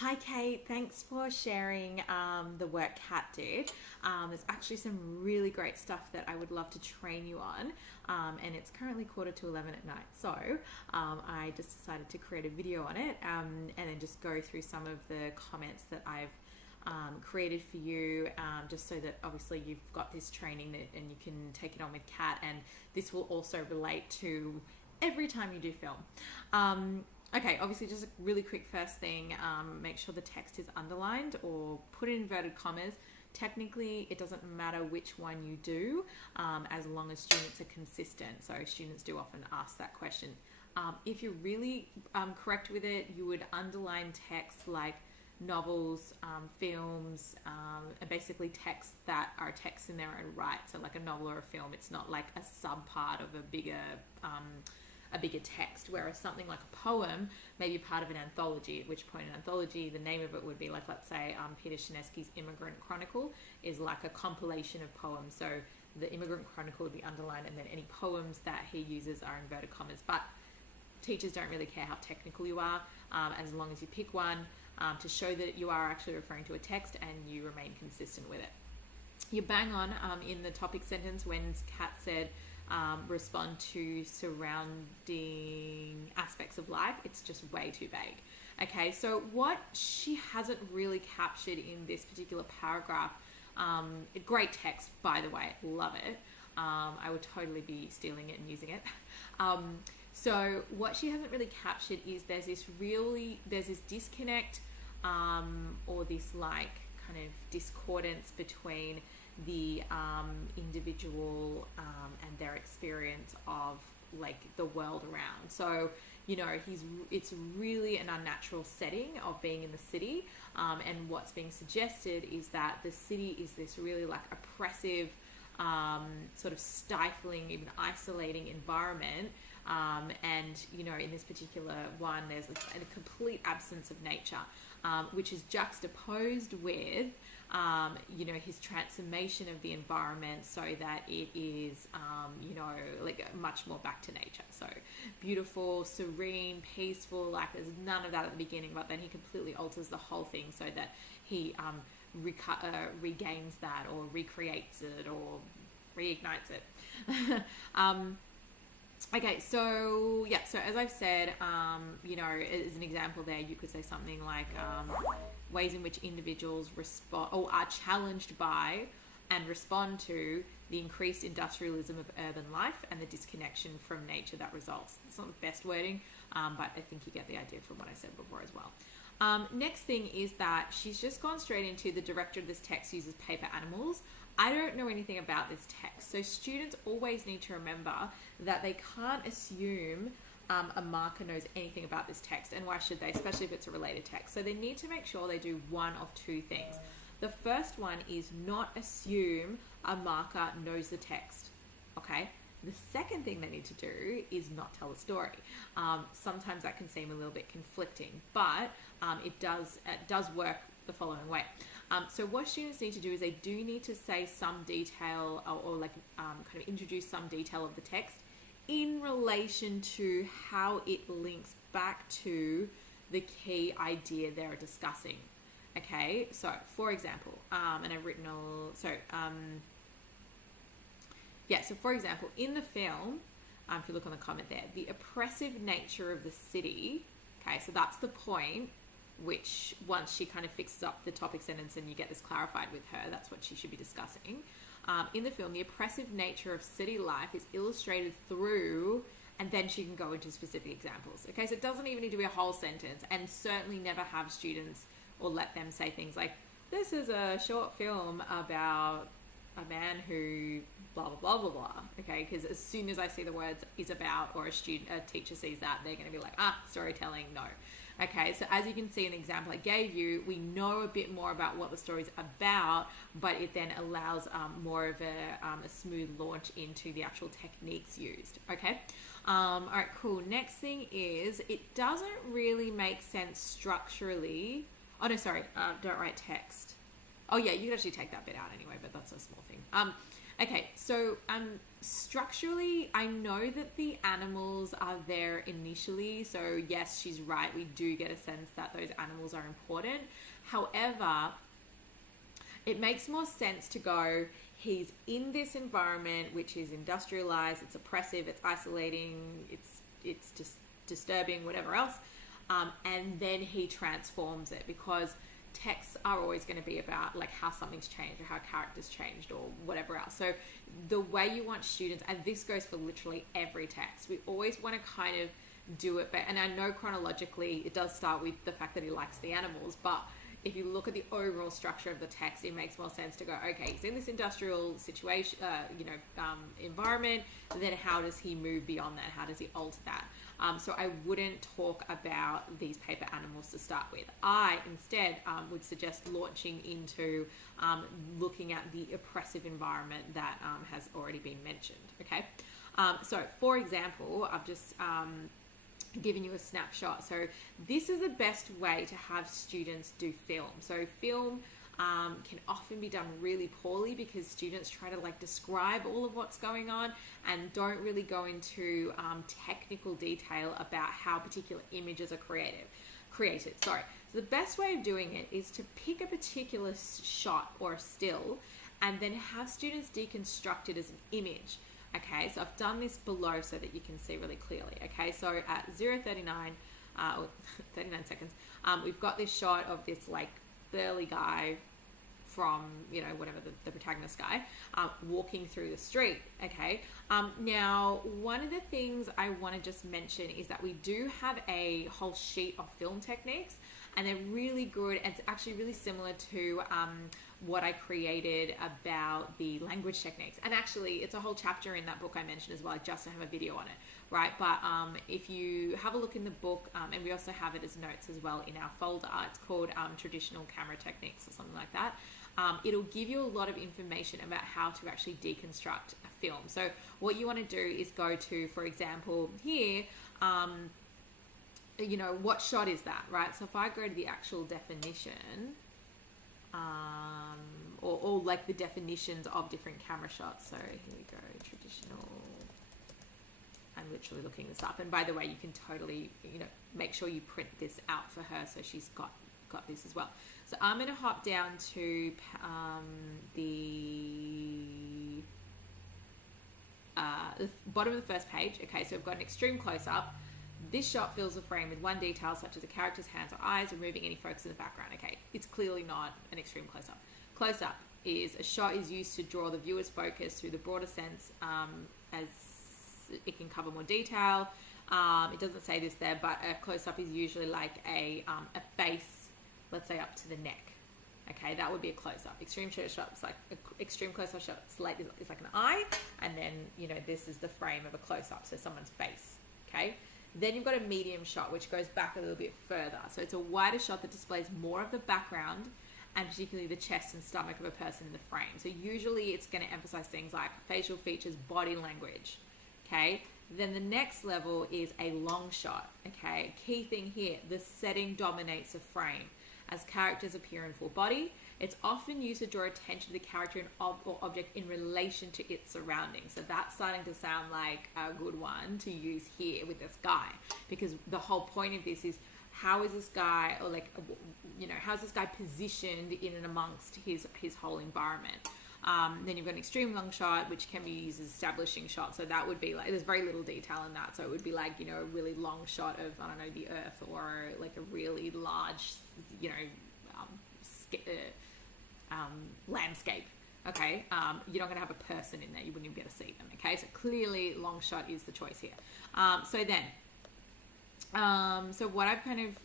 Hi Kate, thanks for sharing the work Kat did. There's actually some really great stuff that I would love to train you on, and it's currently 11:15 at night. So I just decided to create a video on it and then just go through some of the comments that I've created for you, just so that obviously you've got this training and you can take it on with Kat, and this will also relate to every time you do film. Okay, obviously just a really quick first thing, make sure the text is underlined or put in inverted commas. Technically, it doesn't matter which one you do, as long as students are consistent. So students do often ask that question. If you're really correct with it, you would underline text like novels, films, and basically texts that are texts in their own right. So like a novel or a film, it's not like a sub part of a bigger text, whereas something like a poem may be part of an anthology, at which point an anthology, the name of it would be like, let's say Peter Chinesky's Immigrant Chronicle is like a compilation of poems. So the Immigrant Chronicle would be underlined, and then any poems that he uses are inverted commas. But teachers don't really care how technical you are, as long as you pick one to show that you are actually referring to a text and you remain consistent with it. You bang on in the topic sentence when Kat said respond to surrounding aspects of life. It's just way too vague. Okay, so what she hasn't really captured in this particular paragraph, great text, by the way, love it. I would totally be stealing it and using it. So what she hasn't really captured is there's this disconnect, or this like kind of discordance between the individual and their experience of like the world around. So it's really an unnatural setting of being in the city, and what's being suggested is that the city is this really like oppressive, sort of stifling, even isolating environment, and in this particular one there's a complete absence of nature, which is juxtaposed with his transformation of the environment so that it is, like much more back to nature. So beautiful, serene, peaceful, like there's none of that at the beginning, but then he completely alters the whole thing so that he regains that or recreates it or reignites it. Okay, so yeah, so as I've said, as an example there, you could say something like ways in which individuals respond or are challenged by and respond to the increased industrialism of urban life and the disconnection from nature that results. It's not the best wording, but I think you get the idea from what I said before as well. Next thing is that she's just gone straight into the director of this text uses paper animals. I don't know anything about this text, so students always need to remember that they can't assume a marker knows anything about this text, and why should they, especially if it's a related text. So they need to make sure they do one of two things. The first one is not assume a marker knows the text, okay? The second thing they need to do is not tell a story. Sometimes that can seem a little bit conflicting, but it does work the following way. So what students need to do is they do need to say some detail or kind of introduce some detail of the text in relation to how it links back to the key idea they're discussing. Okay, so for example, and I've written so for example, in the film, if you look on the comment there, the oppressive nature of the city, okay, so that's the point, which once she kind of fixes up the topic sentence and you get this clarified with her, that's what she should be discussing. In the film, the oppressive nature of city life is illustrated through, and then she can go into specific examples. Okay, so it doesn't even need to be a whole sentence, and certainly never have students or let them say things like, this is a short film about a man who blah, blah, blah, blah, blah. Okay, because as soon as I see the words is about, or a teacher sees that, they're going to be like, storytelling, no. Okay, so as you can see in the example I gave you, we know a bit more about what the story's about, but it then allows more of a smooth launch into the actual techniques used. Okay, all right, cool. Next thing is, it doesn't really make sense structurally. Oh no, sorry, don't write text. Oh yeah, you could actually take that bit out anyway, but that's a small thing. Okay, so structurally, I know that the animals are there initially. So yes, she's right. We do get a sense that those animals are important. However, it makes more sense to go, he's in this environment which is industrialized, it's oppressive, it's isolating, it's just disturbing, whatever else, and then he transforms it, because texts are always going to be about like how something's changed or how characters changed or whatever else. So the way you want students, and this goes for literally every text, we always want to kind of do it, but, and I know chronologically it does start with the fact that he likes the animals, but if you look at the overall structure of the text, it makes more sense to go, okay, he's in this industrial situation, environment, then how does he move beyond that? How does he alter that? So I wouldn't talk about these paper animals to start with. I instead would suggest launching into looking at the oppressive environment that has already been mentioned, okay? So for example, I've just giving you a snapshot. So this is the best way to have students do film. So film can often be done really poorly because students try to like describe all of what's going on and don't really go into technical detail about how particular images are created. Sorry. So the best way of doing it is to pick a particular shot or a still and then have students deconstruct it as an image. Okay, so I've done this below so that you can see really clearly. Okay, so at 0:39, or 39 seconds, we've got this shot of this like burly guy from, you know, whatever the protagonist guy, walking through the street. Okay, now one of the things I want to just mention is that we do have a whole sheet of film techniques, and they're really good. And it's actually really similar to what I created about the language techniques. And actually, it's a whole chapter in that book I mentioned as well. I just don't have a video on it, right? But if you have a look in the book, and we also have it as notes as well in our folder, it's called Traditional Camera Techniques or something like that. It'll give you a lot of information about how to actually deconstruct a film. So what you want to do is go to, for example, here, you know, what shot is that, right? So if I go to the actual definition, or like the definitions of different camera shots. So here we go, traditional. I'm literally looking this up. And by the way, you can totally, you know, make sure you print this out for her so she's got this as well. So I'm going to hop down to the bottom of the first page. Okay, so we've got an extreme close-up. This shot fills the frame with one detail, such as a character's hands or eyes, removing any focus in the background. Okay, it's clearly not an extreme close-up. Close-up is a shot is used to draw the viewer's focus through the broader sense, as it can cover more detail. It doesn't say this there, but a close-up is usually like a face, let's say up to the neck. Okay, that would be a close-up. Extreme close-up is like extreme close-up shot. It's like an eye, and then, you know, this is the frame of a close-up, so someone's face. Okay. Then you've got a medium shot, which goes back a little bit further. So it's a wider shot that displays more of the background, and particularly the chest and stomach of a person in the frame. So usually it's going to emphasize things like facial features, body language. Okay. Then the next level is a long shot. Okay. Key thing here, the setting dominates the frame. As characters appear in full body, it's often used to draw attention to the character or object in relation to its surroundings. So that's starting to sound like a good one to use here with this guy, because the whole point of this is, how is this guy, or like, you know, how's this guy positioned in and amongst his whole environment? Then you've got an extreme long shot, which can be used as establishing shot. So that would be like, there's very little detail in that. So it would be like, you know, a really long shot of, I don't know, the earth, or like a really large, you know, landscape. Okay, you're not going to have a person in there. You wouldn't even be able to see them. Okay, so clearly long shot is the choice here. So what I've kind of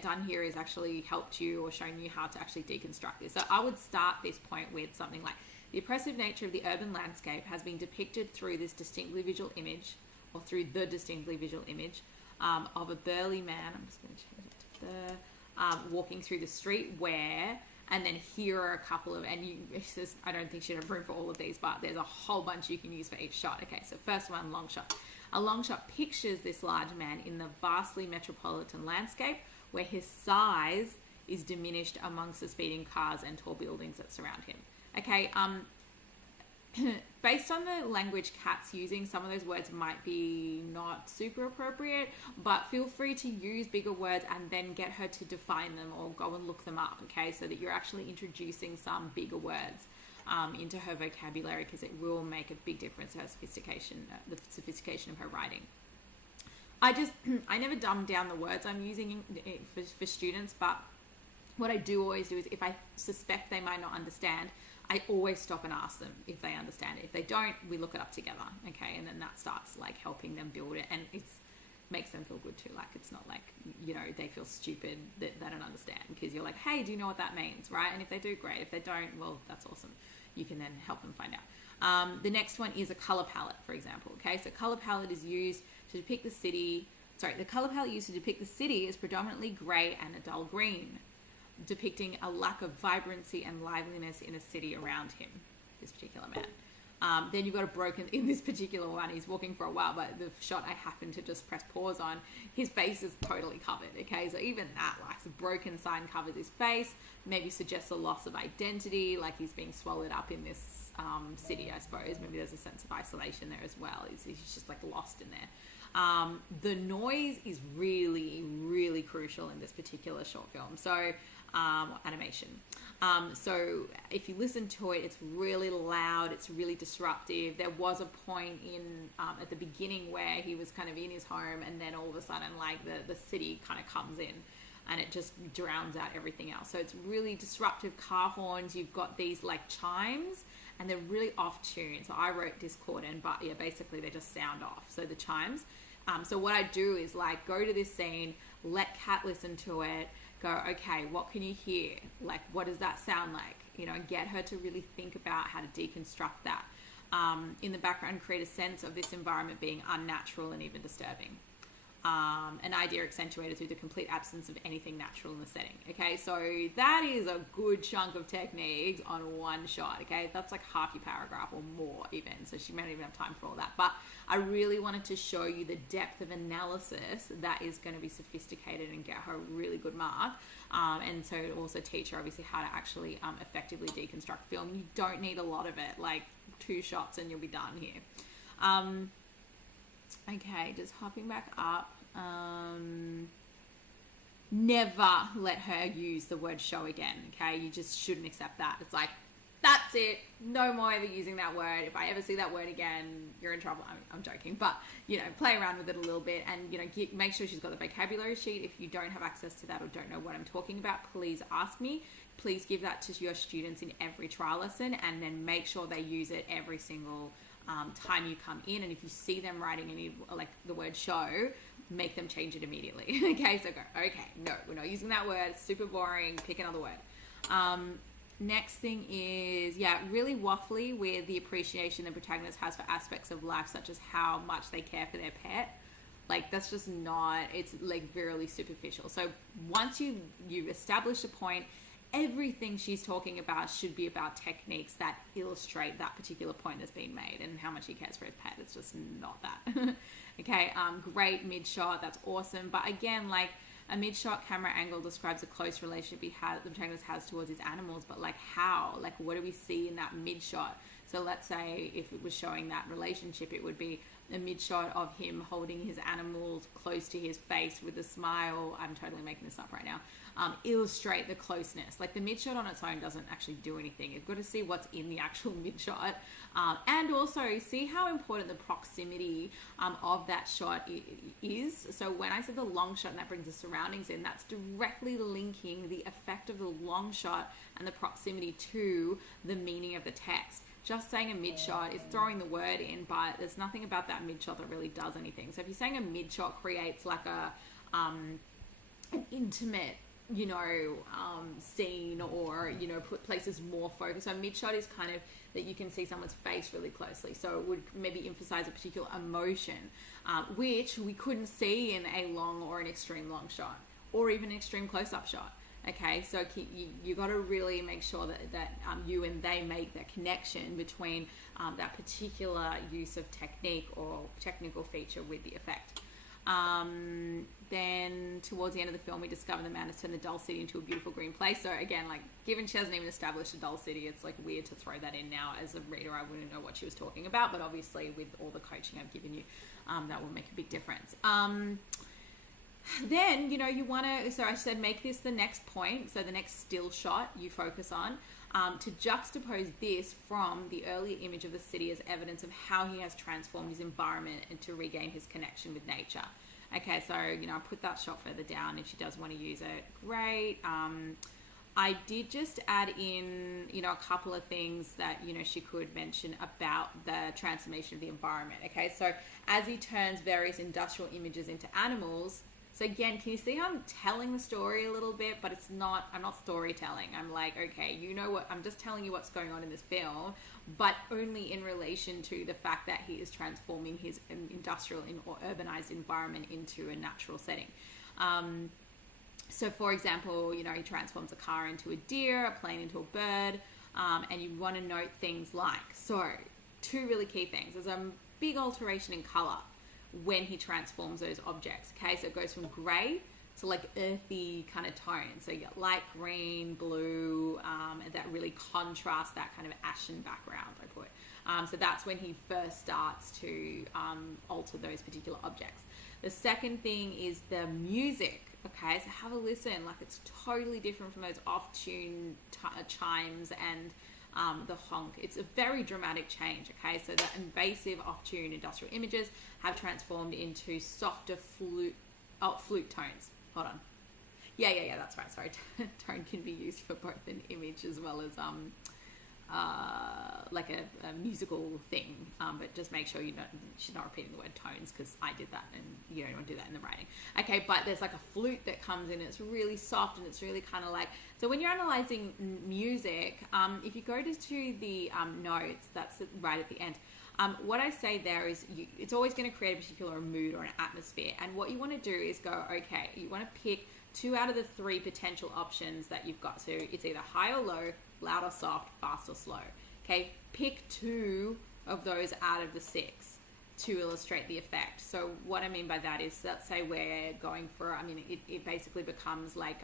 done here is actually helped you or shown you how to actually deconstruct this. So I would start this point with something like, the oppressive nature of the urban landscape has been depicted through this distinctly visual image, or through the distinctly visual image of a burly man. I'm just going to change it to the walking through the street where. And then here are a couple of, and I don't think she'd have room for all of these, but there's a whole bunch you can use for each shot. Okay, so first one, long shot. A long shot pictures this large man in the vastly metropolitan landscape where his size is diminished amongst the speeding cars and tall buildings that surround him. Okay, based on the language Kat's using, some of those words might be not super appropriate, but feel free to use bigger words and then get her to define them or go and look them up, okay? So that you're actually introducing some bigger words into her vocabulary, because it will make a big difference to her sophistication, the sophistication of her writing. I never dumb down the words I'm using for students, but what I do always do is if I suspect they might not understand, I always stop and ask them if they understand it. If they don't, we look it up together, okay? And then that starts like helping them build it, and it makes them feel good too. Like, it's not like, you know, they feel stupid that they don't understand, because you're like, hey, do you know what that means, right? And if they do, great. If they don't, well, that's awesome. You can then help them find out. The next one is a color palette, for example, okay? So color palette is used to depict the city. Sorry, the color palette used to depict the city is predominantly gray and a dull green, depicting a lack of vibrancy and liveliness in a city around him, this particular man. Then you've got a broken, in this particular one, he's walking for a while, but the shot I happened to just press pause on, his face is totally covered, okay? So even that, like, the broken sign covers his face, maybe suggests a loss of identity, like he's being swallowed up in this city, I suppose. Maybe there's a sense of isolation there as well. He's just like lost in there. The noise is really, really crucial in this particular short film. So, animation. So if you listen to it, it's really loud, it's really disruptive. There was a point in at the beginning where he was kind of in his home, and then all of a sudden, like, the city kind of comes in and it just drowns out everything else. So it's really disruptive. Car horns, you've got these like chimes, and they're really off tune. So I wrote discordant, but yeah, basically they just sound off. So the chimes. So what I do is like go to this scene, let Kat listen to it, go, okay, what can you hear? Like, what does that sound like? You know, and get her to really think about how to deconstruct that. In the background, create a sense of this environment being unnatural and even disturbing. An idea accentuated through the complete absence of anything natural in the setting. Okay, so that is a good chunk of techniques on one shot. Okay, that's like half your paragraph or more even, so she may not even have time for all that, but I really wanted to show you the depth of analysis that is going to be sophisticated and get her a really good mark, and so also teach her obviously how to actually effectively deconstruct film. You don't need a lot of it, like 2 shots and you'll be done here. Okay, just hopping back up. Never let her use the word show again, okay? You just shouldn't accept that. It's like, that's it. No more ever using that word. If I ever see that word again, you're in trouble. I'm joking. But, you know, play around with it a little bit and, you know, make sure she's got the vocabulary sheet. If you don't have access to that or don't know what I'm talking about, please ask me. Please give that to your students in every trial lesson, and then make sure they use it every single time you come in. And if you see them writing any, like the word show, make them change it immediately. Okay, so go, okay, no, we're not using that word. It's super boring. Pick another word. Next thing is, really waffly with the appreciation the protagonist has for aspects of life, such as how much they care for their pet. Like, that's just not, it's like really superficial. So once you've established a point, everything she's talking about should be about techniques that illustrate that particular point that's been made and how much he cares for his pet. It's just not that. Okay, great mid-shot, that's awesome. But again, like, a mid-shot camera angle describes a close relationship the protagonist has towards his animals, but like how? Like, what do we see in that mid-shot? So let's say if it was showing that relationship, it would be a mid-shot of him holding his animals close to his face with a smile. I'm totally making this up right now. Illustrate the closeness. Like, the mid-shot on its own doesn't actually do anything. You've got to see what's in the actual mid-shot. And also see how important the proximity of that shot is. So when I said the long shot and that brings the surroundings in, that's directly linking the effect of the long shot and the proximity to the meaning of the text. Just saying a mid-shot is throwing the word in, but there's nothing about that mid-shot that really does anything. So if you're saying a mid-shot creates like an intimate, you know, scene, or, you know, places more focus. So mid-shot is kind of that you can see someone's face really closely. So it would maybe emphasize a particular emotion, which we couldn't see in a long or an extreme long shot, or even an extreme close-up shot. Okay, so you got to really make sure that you and they make that connection between that particular use of technique or technical feature with the effect. Then towards the end of the film, we discover the man has turned the dull city into a beautiful green place. So again, like, given she hasn't even established a dull city, it's like weird to throw that in now. As a reader, I wouldn't know what she was talking about, but obviously with all the coaching I've given you, that will make a big difference. Then, you know, you want to, so I said make this the next point, so the next still shot you focus on, to juxtapose this from the earlier image of the city as evidence of how he has transformed his environment and to regain his connection with nature. Okay, so, you know, I put that shot further down if she does want to use it. Great. I did just add in, you know, a couple of things that, you know, she could mention about the transformation of the environment. Okay, so as he turns various industrial images into animals, so again, can you see how I'm telling the story a little bit, but it's not, I'm not storytelling. I'm like, okay, you know what, I'm just telling you what's going on in this film, but only in relation to the fact that he is transforming his industrial or urbanized environment into a natural setting. So for example, you know, he transforms a car into a deer, a plane into a bird, and you want to note things like, so two really key things. There's a big alteration in color when he transforms those objects. Okay, so it goes from gray to like earthy kind of tones. So you get light green, blue, and that really contrasts that kind of ashen background I put. So that's when he first starts to alter those particular objects. The second thing is the music. Okay, so have a listen. Like, it's totally different from those off-tune chimes and the honk. It's a very dramatic change. Okay, so the invasive off-tune industrial images have transformed into softer flute tones. Hold on. Yeah, that's right. Sorry, tone can be used for both an image as well as like a musical thing, but just make sure she's not repeating the word tones, because I did that and you don't want to do that in the writing. Okay, but there's like a flute that comes in, it's really soft and it's really kind of like, so when you're analyzing music, if you go to the notes, that's right at the end, what I say there is it's always going to create a particular mood or an atmosphere, and what you want to do is go, okay, you want to pick 2 out of the 3 potential options that you've got. So it's either high or low, loud or soft, fast or slow. Okay, pick 2 of those out of the 6 to illustrate the effect. So what I mean by that is, let's say we're going for, I mean, it basically becomes like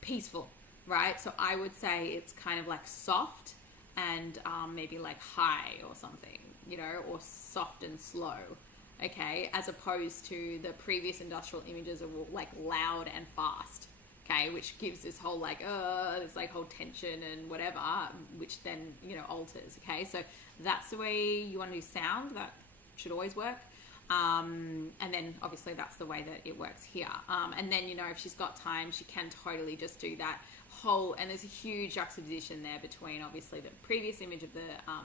peaceful, right? So I would say it's kind of like soft and maybe like high or something, you know, or soft and slow. Okay, as opposed to the previous industrial images of like loud and fast, okay, which gives this whole like, this like whole tension and whatever, which then, you know, alters. Okay, so that's the way you want to do sound. That should always work. And then obviously that's the way that it works here. And then, you know, if she's got time, she can totally just do that whole, and there's a huge juxtaposition there between obviously the previous image of the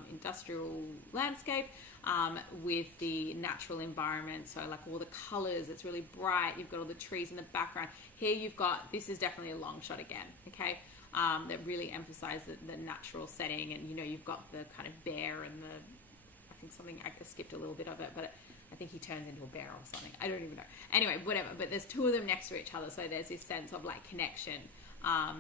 industrial landscape with the natural environment. So like all the colors, it's really bright, you've got all the trees in the background. Here you've got, this is definitely a long shot again, okay, that really emphasize the natural setting, and you know, you've got the kind of bear and the, I think something, I skipped a little bit of it, but I think he turns into a bear or something, I don't even know. Anyway, whatever, but there's 2 of them next to each other, so there's this sense of like connection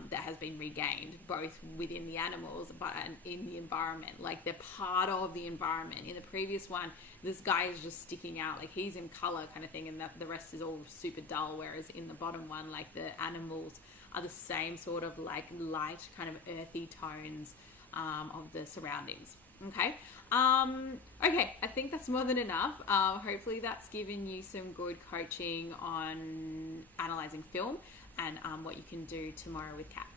that has been regained both within the animals but in the environment, like they're part of the environment. In the previous one, this guy is just sticking out, like he's in color kind of thing, and the rest is all super dull, whereas in the bottom one, like the animals are the same sort of like light kind of earthy tones of the surroundings. Okay, I think that's more than enough. Hopefully that's given you some good coaching on analyzing film and what you can do tomorrow with Kat.